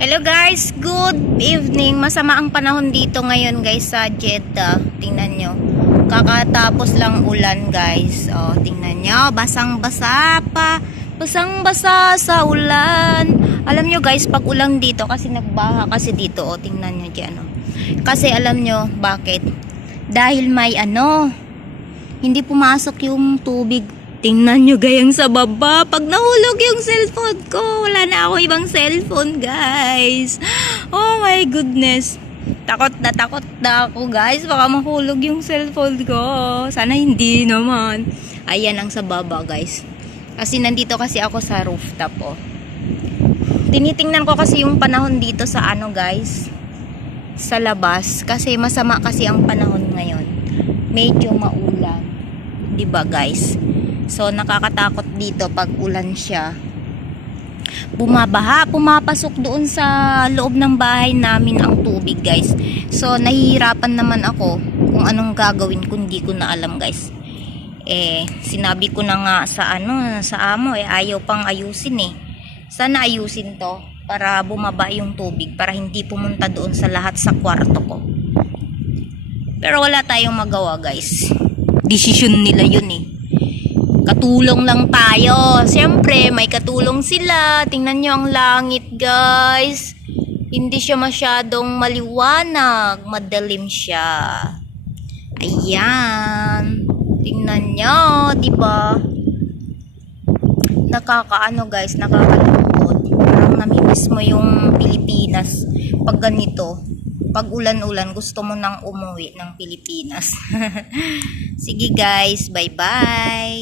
Hello guys, good evening. Masama ang panahon dito ngayon guys sa Jeddah. Tingnan nyo. Kakatapos lang ulan guys. O, tingnan nyo. Basang-basa pa. Basang-basa sa ulan. Alam nyo guys, pag ulan dito kasi nagbaha kasi dito. O, tingnan nyo dyan. O. Kasi alam nyo, bakit? Dahil may hindi pumasok yung tubig. Tingnan nyo gayang sa baba. Pag nahulog yung cellphone ko, wala na ako ibang cellphone, guys. Oh my goodness. Takot na ako, guys. Baka mahulog yung cellphone ko. Sana hindi naman. Ayan ang sa baba, guys. Kasi nandito kasi ako sa rooftop, oh. Tinitingnan ko kasi yung panahon dito sa guys. Sa labas. Kasi masama kasi ang panahon ngayon. Medyo maulan. Diba, guys? So, nakakatakot dito pag ulan siya. Bumabaha, pumapasok doon sa loob ng bahay namin ang tubig, guys. So, nahihirapan naman ako kung anong gagawin ko, hindi ko na alam, guys. Sinabi ko na nga sa sa amo, ayaw pang ayusin eh. Sana ayusin to para bumaba yung tubig, para hindi pumunta doon sa lahat sa kwarto ko. Pero wala tayong magawa, guys. Desisyon nila yun eh. Katulong lang tayo. Siyempre, may katulong sila. Tingnan nyo ang langit, guys. Hindi siya masyadong maliwanag. Madilim siya. Ayan. Tingnan nyo, diba? Guys, nakakalungkot. Parang namimiss mo yung Pilipinas. Pag ganito, pag ulan-ulan, gusto mo nang umuwi ng Pilipinas. Sige guys, bye-bye.